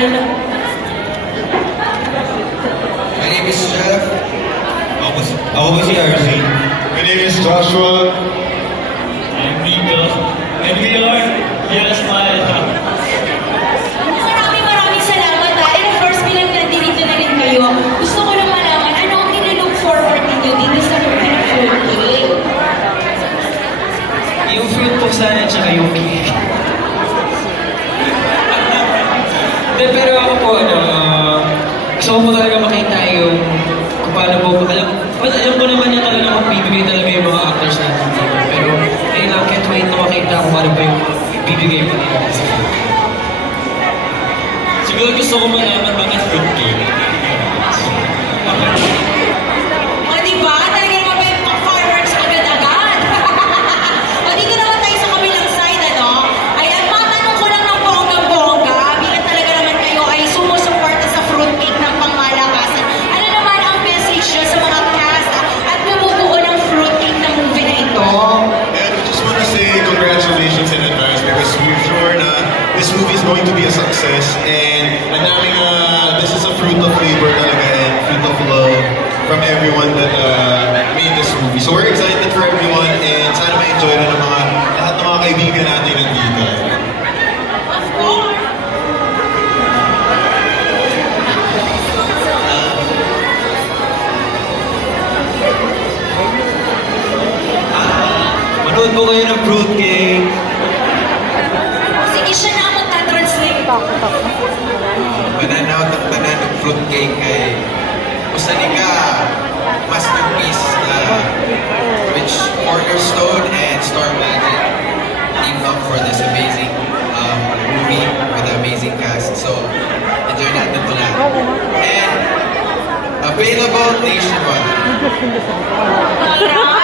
Ryan. My name is Jeff. Ako po si RC. My name is Joshua. I'm Miguel. And we are Yes Malta. Maraming salamat dahil of course bilang nandito na rin kayo, gusto ko lang malaman ano ang nililook forward ninyo dito sa movie na Fruit Cake? Yung fruit po sana tsaka yung cake. Pero ako po, gusto ko po talaga makita yung kung paano po, alam ko naman yung talaga magbibigay talaga yung mga actors natin. Pero ayun lang, can't wait na makita kung paano pa yung bibigay pa nila. Siguro gusto ko malaman bakit fruit cake. O diba? Talaga naman ba yung fireworks agad-agad? O dito naman tayo sa kabilang side, ano? Ayan, matanong ko lang ng bonggang-bongga. Bilang talaga naman kayo ay sumusuporta sa Fruit Cake ng pangmalakasan. Ano naman ang message nyo sa mga cast at bumubuo ng Fruit Cake na movie na ito? And we just want to say congratulations in advance because we're sure na this movie is going to be a success. And this is a fruit of labor talaga and fruit of love from everyone that made this movie. So we're excited for everyone and sana ma-enjoy na ng lahat ng mga kaibigan natin nandito. Of course! Manood po kayo ng fruit cake. Sige, siya na ang magta-translate. Mananaw ng tanan ng fruit cake kay Usanika masterpiece na which Cornerstone and Star Magic teamed up for this amazing movie with an amazing cast. So, enjoy natin ito lang. And available nationwide. Alright!